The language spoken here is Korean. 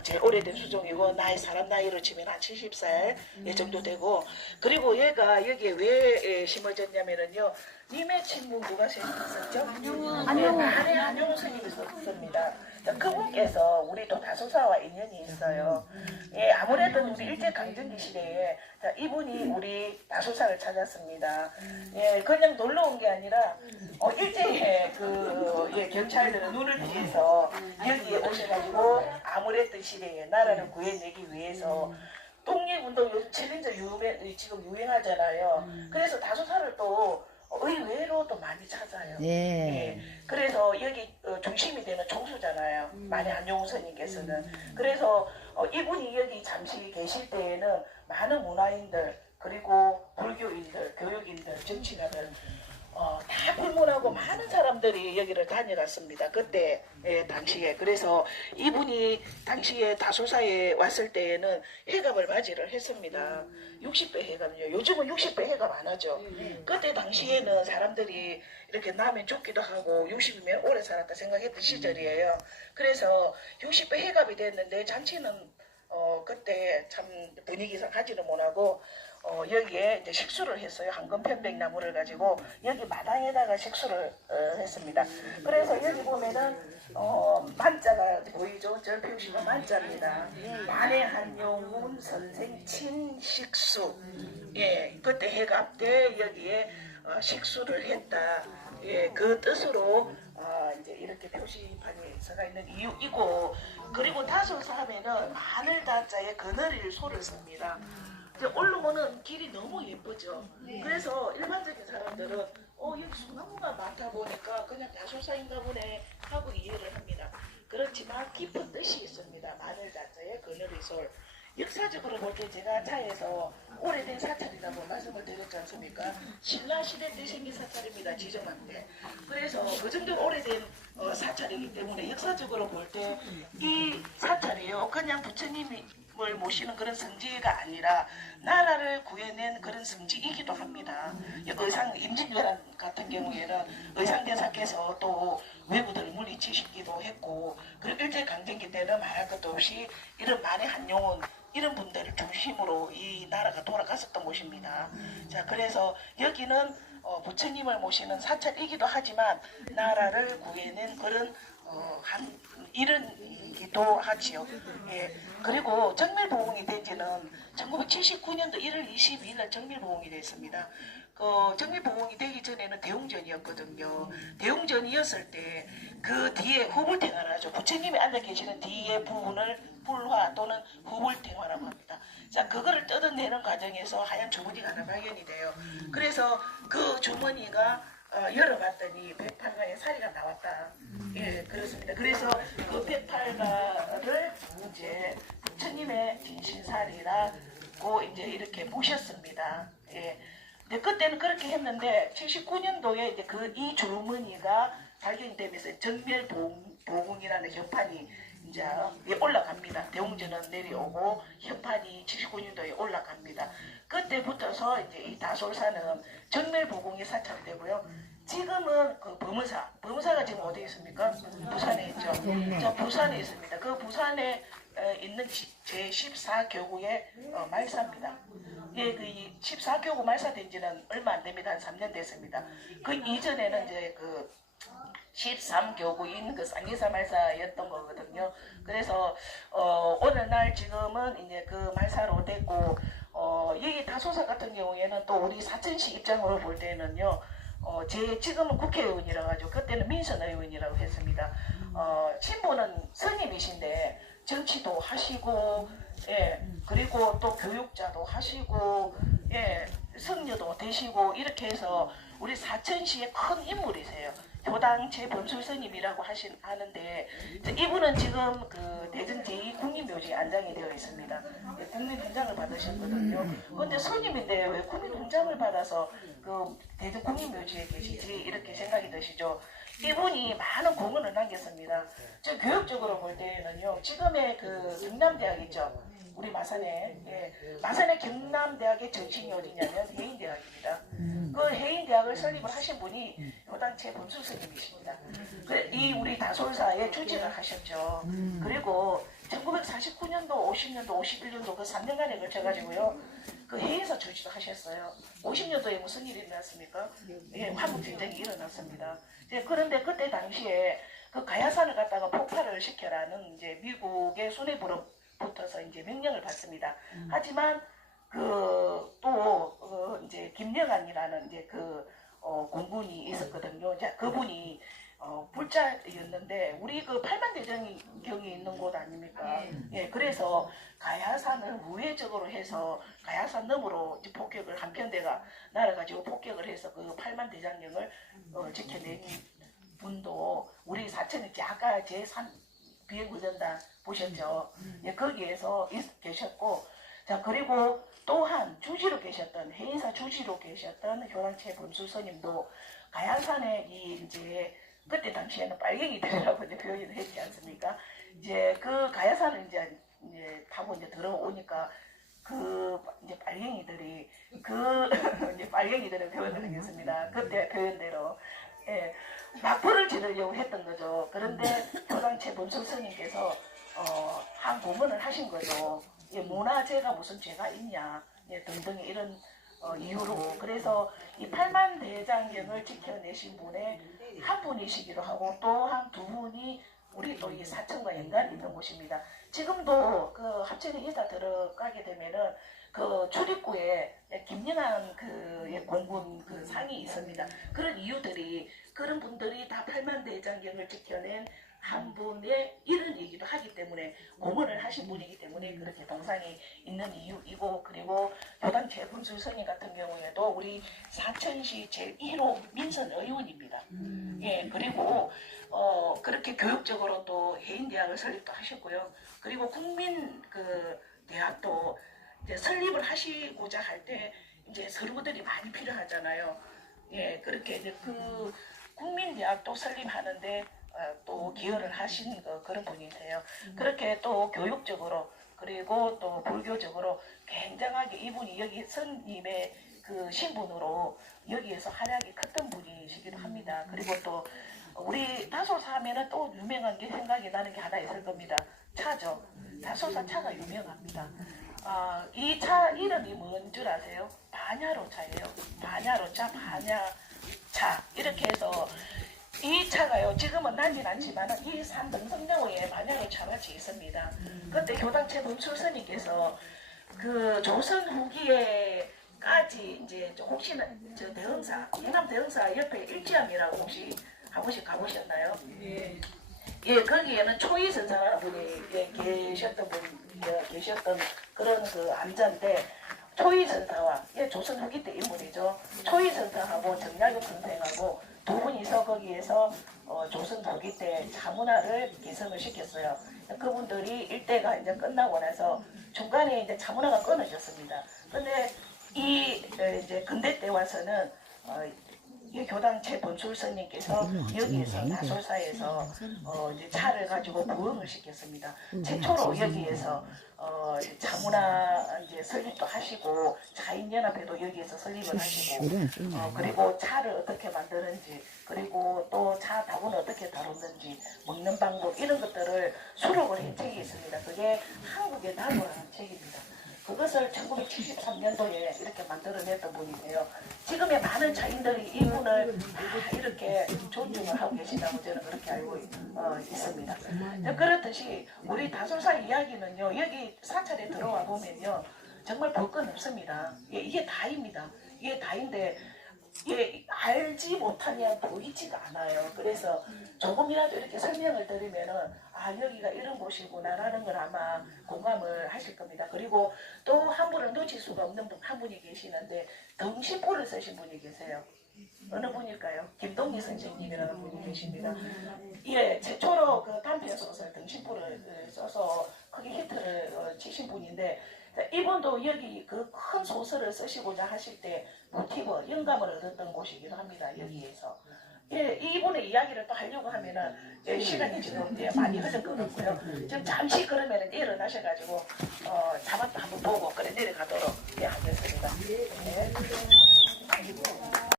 제일 오래된 수종이고 사람 나이로 치면 한 70살 정도 되고, 그리고 얘가 여기에 왜 심어졌냐면은요, 님의 친분 누가 있었죠? 안녕훈. 안녕훈 스님이 있었습니다. 그분께서 우리 또 다소사와 인연이 있어요. 아무래도 우리 일제강점기 시대에 이분이 우리 다소사를 찾았습니다. 그냥 놀러 온 게 아니라 일제의 경찰들은 눈을 피해서 여기에 오셔가지고 아무랬던 시대에 나라를 구해내기 위해서 독립운동 요즘 챌린저 지금 유행하잖아요. 그래서 다소사를 또 의외로 또 많이 찾아요. 그래서 여기 중심이 되는 종수잖아요. 만해 안용훈 스님께서는. 그래서 이분이 여기 잠시 계실 때에는 많은 문화인들, 그리고 불교인들, 교육인들, 정치가들 다 불문하고 많은 사람들이 여기를 다녀갔습니다. 그때 당시에. 그래서 이분이 당시에 다소사에 왔을 때에는 해갑을 맞이를 했습니다. 60배 해갑이요. 요즘은 60배 해갑 안 하죠. 그때 당시에는 사람들이 이렇게 나면 죽기도 하고 60이면 오래 살았다 생각했던 시절이에요. 그래서 60배 해갑이 됐는데 잔치는 그때 참 분위기상 하지는 못하고 여기에 이제 식수를 했어요. 황금 편백나무를 가지고 여기 마당에다가 식수를 했습니다. 그래서 여기 보면은 만자가 보이죠? 절 표시가 만자입니다. 만해 한용훈 선생 친식수. 그때 해갑 때 여기에 식수를 했다. 그 뜻으로 이제 이렇게 표시판이 서가 있는 이유이고, 그리고 다소사 하면은 마늘 다자에 그늘일 소를 씁니다. 올라오는 길이 너무 예쁘죠. 그래서 일반적인 사람들은 여기 소나무가 많다 보니까 그냥 다소사인가 보네 하고 이해를 합니다. 그렇지만 깊은 뜻이 있습니다. 마늘 자체에 그늘의 솔. 역사적으로 볼 때 제가 차에서 오래된 사찰이라고 말씀을 드렸지 않습니까? 신라시대 때 생긴 사찰입니다. 지정한 때. 그래서 그 정도 오래된 사찰이기 때문에 역사적으로 볼 때 이 사찰이요, 그냥 부처님을 모시는 그런 성지가 아니라 나라를 구해낸 그런 성지이기도 합니다. 의상 임진왜란 같은 경우에는 의상대사께서 또 외부들을 물리치시기도 했고, 그리고 일제강점기 때는 말할 것도 없이 이런 만해 한용운 이런 분들을 중심으로 이 나라가 돌아갔었던 곳입니다. 자, 그래서 여기는 부처님을 모시는 사찰이기도 하지만 나라를 구해낸 그런 이른기도 하지요. 그리고 정밀보궁이 된 지는 1979년도 1월 22일 날 정밀보궁이 됐습니다. 정밀보궁이 되기 전에는 대웅전이었거든요. 대웅전이었을 때 그 뒤에 후불탱화라죠. 부처님이 앉아 계시는 뒤에 부분을 불화 또는 후불탱화라고 합니다. 자, 그거를 뜯어내는 과정에서 하얀 주머니가 하나 발견이 돼요. 그래서 그 주머니가 열어봤더니 108가의 사리가 나왔다. 그렇습니다. 그래서 그 108가를 이제 부처님의 진신사리라고 이제 이렇게 보셨습니다. 근데 그때는 그렇게 했는데 79년도에 이제 이 주머니가 발견되면서 정멸보궁이라는 현판이 이제 올라갑니다. 대웅전은 내려오고 현판이 79년도에 올라갑니다. 그때부터서 이제 이 다솔사는 정멸보궁이 사찰이 되고요. 지금은 그 범사가 지금 어디 있습니까? 부산에 있죠. 자, 부산에 있습니다. 그 부산에 있는 제14교구의 말사입니다. 그 14교구 말사된 지는 얼마 안 됩니다. 한 3년 됐습니다. 그 이전에는 이제 그 13교구인 그 쌍기사 말사였던 거거든요. 그래서 오늘날 지금은 이제 그 말사로 됐고, 여기 다소사 같은 경우에는 또 우리 사천시 입장으로 볼 때는요, 지금은 국회의원이라고 하죠. 그때는 민선의원이라고 했습니다. 신부는 스님이신데 정치도 하시고, 그리고 또 교육자도 하시고, 성녀도 되시고, 이렇게 해서 우리 사천시의 큰 인물이세요. 교당 최범술 스님이라고 하는데, 이분은 지금 그 대전 제2국립묘지에 안장이 되어 있습니다. 국립훈장을 받으셨거든요. 그런데 스님인데 왜 국립훈장을 받아서 그 대전 국립묘지에 계시지, 이렇게 생각이 드시죠. 이분이 많은 공헌을 남겼습니다. 저 교육적으로 볼 때는요, 지금의 그 경남대학 있죠. 우리 마산에, 마산의 경남대학의 정신이 어디냐면 해인대학입니다. 그 해인대학을 설립을 하신 분이 교당 최범수 스님이십니다. 이 우리 다솔사에 출직을 하셨죠. 그리고 1949년도, 50년도, 51년도 그 3년간에 걸쳐가지고요. 그 해외에서 주지도 하셨어요. 50년도에 무슨 일이 일어났습니까? 예, 한국전쟁이 일어났습니다. 그런데 그때 당시에 그 가야산을 갖다가 폭발을 시켜라는 이제 미국의 수뇌부로 붙어서 이제 명령을 받습니다. 하지만 이제 김영환이라는 이제 공군이 있었거든요. 자, 그분이 불자였는데 우리 그 팔만대장경이 있는 곳 아닙니까? 예, 그래서 가야산을 우회적으로 해서 가야산 너머로 이제 폭격을 한 편대가 날아가지고 폭격을 해서 그 팔만대장경을 지켜낸 분도 우리 사천에 아까 제3 비행구전단 보셨죠? 예, 거기에서 계셨고, 자 그리고 또한 주지로 계셨던 해인사 주지로 계셨던 효당체 본수스님도 가야산에 이제 그때 당시에는 빨갱이들이라고 이제 표현을 했지 않습니까? 이제 그 가야산을 이제 타고 이제 들어오니까 이제 빨갱이들이 이제 빨갱이들의 표현을 하겠습니다. 그때 표현대로 예, 낙포를 지르려고 했던 거죠. 그런데 효당체 본수스님께서 한 고문을 하신 거죠. 예, 문화재가 무슨 죄가 있냐, 예, 등등의 이런 이유로. 그래서 이 팔만대장경을 지켜내신 분의 한 분이시기도 하고 또 한 두 분이 우리 또 이 사천과 연관이 있는 곳입니다. 지금도 그 합천에 인사 들어가게 되면은 그 출입구에 김영환 공군 그 상이 있습니다. 그런 이유들이 그런 분들이 다 팔만대장경을 지켜낸 한 분의 일원이기도 하기 때문에 고문을 하신 분이기 때문에 그렇게 동상이 있는 이유이고, 그리고 효당체 본수스님 같은 경우에도 우리 사천시 제1호 민선의원입니다. 예, 그리고 그렇게 교육적으로 또 해인대학을 설립도 하셨고요. 그리고 국민 대학도 이제 설립을 하시고자 할 때 이제 서류들이 많이 필요하잖아요. 예, 그렇게 이제 국민대학도 설립하는데 또 기여를 하신 그런 분이세요. 그렇게 또 교육적으로 그리고 또 불교적으로 굉장하게 이분이 여기 선님의 신분으로 여기에서 활약이 컸던 분이시기도 합니다. 그리고 또 우리 다소사 하면은 또 유명한 게 생각이 나는 게 하나 있을 겁니다. 차죠. 다소사 차가 유명합니다. 이 차 이름이 뭔 줄 아세요? 반야로 차예요. 반야로차, 반야차 이렇게 해서 이 차가요. 지금은 나진 않지만 이 산 등성로에 반야로 차밭이 있습니다. 그때 교당체 본출스님께서 조선 후기에까지 이제 혹시나 저 대흥사 영남 대흥사 옆에 일지암이라고 혹시 한 번씩 가보셨나요? 예. 예, 거기에는 초이 선사라는 분이 계셨던 그런 암자인데 초이 선사와 조선 후기 때 인물이죠. 초이 선사하고 정약용 선생하고 두 분이서 거기에서 조선 후기 때 자문화를 개성을 시켰어요. 그분들이 일대가 이제 끝나고 나서 중간에 이제 자문화가 끊어졌습니다. 근데 이제 근대 때 와서는 이 교당체 본출스님께서 여기에서 나솔사에서 이제 차를 가지고 부흥을 시켰습니다. 최초로 여기에서 자문화 이제 설립도 하시고 자인연합회도 여기에서 설립을 하시고 그리고 차를 어떻게 만드는지 그리고 또 차 다분을 어떻게 다루는지 먹는 방법 이런 것들을 수록을 한 책이 있습니다. 그게 한국의 다도라는 책입니다. 그것을 1973년도에 이렇게 만들어냈던 분이세요. 지금의 많은 자인들이 이분을 다 이렇게 존중을 하고 계신다고 저는 그렇게 알고 있습니다. 그렇듯이 우리 다솔사 이야기는요, 여기 사찰에 들어와 보면요, 정말 볼 건 없습니다. 이게 다입니다. 이게 다인데, 알지 못하면 보이지가 않아요. 그래서 조금이라도 이렇게 설명을 드리면은 여기가 이런 곳이구나라는 걸 아마 공감을 하실 겁니다. 그리고 또 한 분을 놓칠 수가 없는 한 분이 계시는데 등신포를 쓰신 분이 계세요. 어느 분일까요? 김동리 선생님이라는 분이 계십니다. 예, 최초로 단편 소설 등신포를 써서 크게 히트를 치신 분인데 이분도 여기 큰 소설을 쓰시고자 하실 때 모티브, 영감을 얻었던 곳이기도 합니다. 여기에서. 예, 이분의 이야기를 또 하려고 하면은 시간이 지금 많이 흐른 것 같고요. 좀 잠시 그러면은 일어나셔가지고 자막도 한번 보고 그래 내려가도록 하겠습니다. 네.